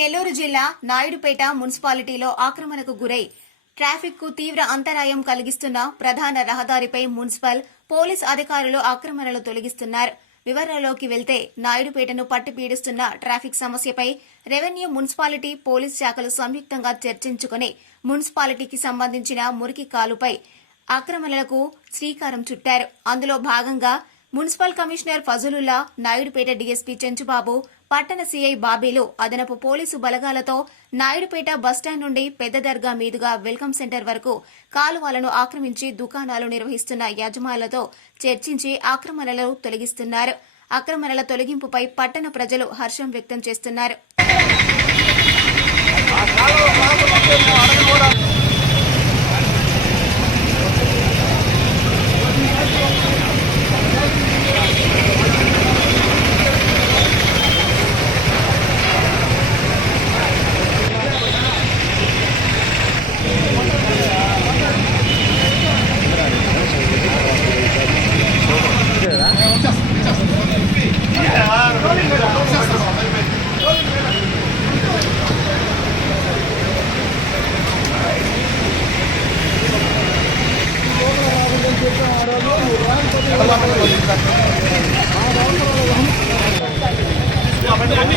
నెల్లూరు జిల్లా నాయుడుపేట మున్సిపాలిటీలో ఆక్రమణకు గురై ట్రాఫిక్కు తీవ్ర అంతరాయం కలిగిస్తున్న ప్రధాన రహదారిపై మున్సిపల్ పోలీస్ అధికారులు ఆక్రమణలు తొలగిస్తున్నారు. వివరాల్లోకి వెళ్తే నాయుడుపేటను పట్టిపీడిస్తున్న ట్రాఫిక్ సమస్యపై రెవెన్యూ మున్సిపాలిటీ పోలీస్ శాఖలు సంయుక్తంగా చర్చించుకుని మున్సిపాలిటీకి సంబంధించిన మురికి కాలుపై ఆక్రమణలకు శ్రీకారం చుట్టారు. అందులో భాగంగా municipal commissioner Fazulullah Naidupeta DSP Chenchubabu పట్టణ సీఐ బాబీలు అదనపు పోలీసు బలగాలతో నాయుడుపేట బస్టాండ్ నుండి పెద్ద దర్గా మీదుగా వెల్కమ్ సెంటర్ వరకు కాలువలను ఆక్రమించి దుకాణాలు నిర్వహిస్తున్న యజమానులతో చర్చించి ఆక్రమణలను తొలగిస్తున్నారు. ఆక్రమణల తొలగింపుపై పట్టణ ప్రజలు హర్షం వ్యక్తం చేస్తున్నారు. అన్ని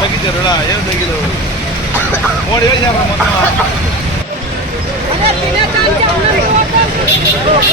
తగ్గించారుడా ఏం తగ్గిదు మూడు వేలు చేపలు మొత్తం అదే తినేదానికి అన్నం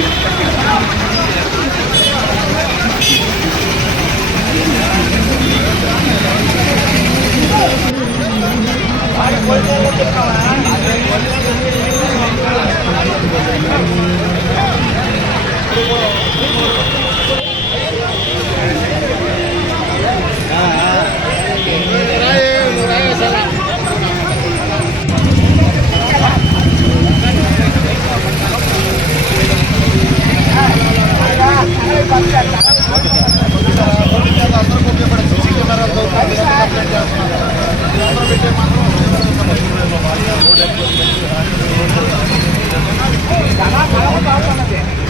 Yeah.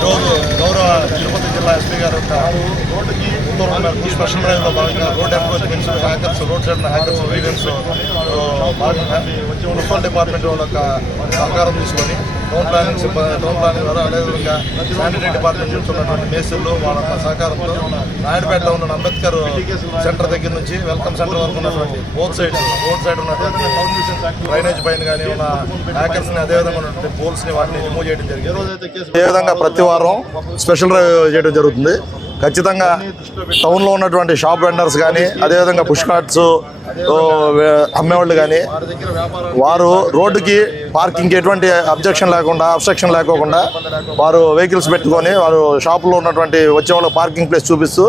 ఈరోజు గౌరవ తిరుపతి జిల్లా ఎస్పీ గారు రోడ్డుకి పూర్వం మేరకు స్పెషల్ డ్రైవ్లో భాగంగా road enforcements hawkers road side hawkers vegans భాగంగా మున్సిపల్ డిపార్ట్మెంట్ వాళ్ళ యొక్క సహకారం తీసుకొని టౌన్ ప్లానింగ్ సిబ్బంది టౌన్ ప్లానింగ్ ద్వారా అదేవిధంగా శానిటరీ డిపార్ట్మెంట్ నుంచి ఉన్నటువంటి మేస్త్రులు వాళ్ళ సహకారంతో నాయుడుపేటలో ఉన్న అంబేద్కర్ సెంటర్ దగ్గర నుంచి వెల్కమ్ సెంటర్ వరకు ఉన్నటువంటి బోత్ సైడ్ రోడ్ సైడ్ ఉన్నటువంటి డ్రైనేజ్ పైన కానీ ఉన్న హ్యాకర్స్ని అదేవిధంగా ఉన్నటువంటి పోల్స్ని వాటిని రిమూవ్ చేయడం జరిగింది. ఏ విధంగా ప్రతి వారం స్పెషల్ డ్రైవ్ చేయడం జరుగుతుంది. ఖచ్చితంగా టౌన్లో ఉన్నటువంటి షాప్ వెండర్స్ కానీ అదేవిధంగా పుష్ కార్ట్స్ అమ్మేవాళ్ళు కానీ వారు రోడ్డుకి పార్కింగ్కి ఎటువంటి అబ్జెక్షన్ లేకుండా అబ్స్ట్రక్షన్ లేకోకుండా వారు వెహికల్స్ పెట్టుకొని వారు షాపులో ఉన్నటువంటి వచ్చే వాళ్ళకి పార్కింగ్ ప్లేస్ చూపిస్తూ